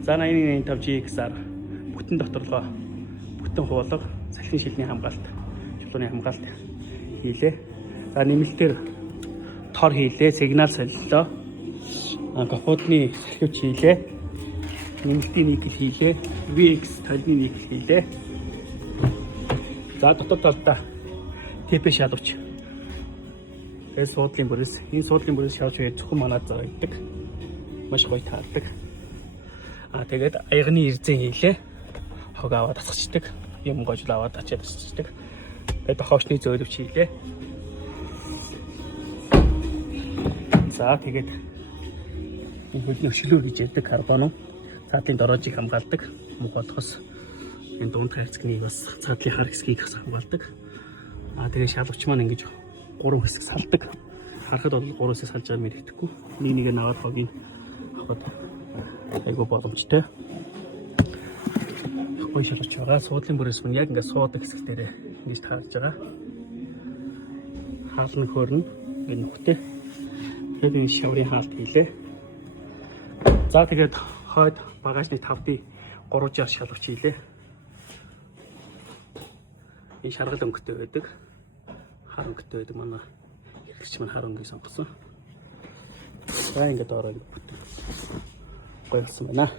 За 8185G-XR бүтэн доторлогоо, бүтэн хуулга, салхин шилний хамгаалт, чулууны хамгаалт хийлээ. За нэмэлтээр тор хийлээ, сигнал солилоо. Капотны салхивч хийлээ. Нэмэлтийн никл хийлээ. VX толны никл хийлээ. За дотор талдаа ТП шалгавч. Энэ суудлын бүрээс, энэ суудлын бүрээс шалгавч зөвхөн манад зарагддаг. Маш гоё таардаг. Тэгээд аягны эрзэн хийлээ. Хог аваад асгачдаг. Юм гожил аваад ачаад асгачдаг. Тэгээд дохоочны зөөлөвч хийлээ. За тэгээд энэ хөлний өшөлөө гэж яддаг карбон. Цаатлын дороожийг хамгаалдаг. Мух болохоос энэ дунд хайрцагныг бас цаатлын хар хэсгийг хамгаалдаг. Тэгээд шалгавч маань ингэж 3 хэсэг салдаг. Харахад бол 3 хэсэг салж байгааг мэддэхгүй. Нэг аваад хогийг аваад айгу боломжтой. Гоё шалгавч байгаа. Суудлын бүрээс мөн яг ингээд суудаг хэсэг дээрээ ингэж таарж байгаа. Хаалны хөөрн энэ нүхтэй. Тэгээд энэ шаврын хаалт хийлээ. За тэгээд хойд багажны 5D 360 шалгавч хийлээ. Энэ шаргал өнгөтэй байдаг. Хар өнгөтэй байдаг манай хэрэгч маань хар өнгөийг сонгосон. За ингээд ороо гоё болсон байна.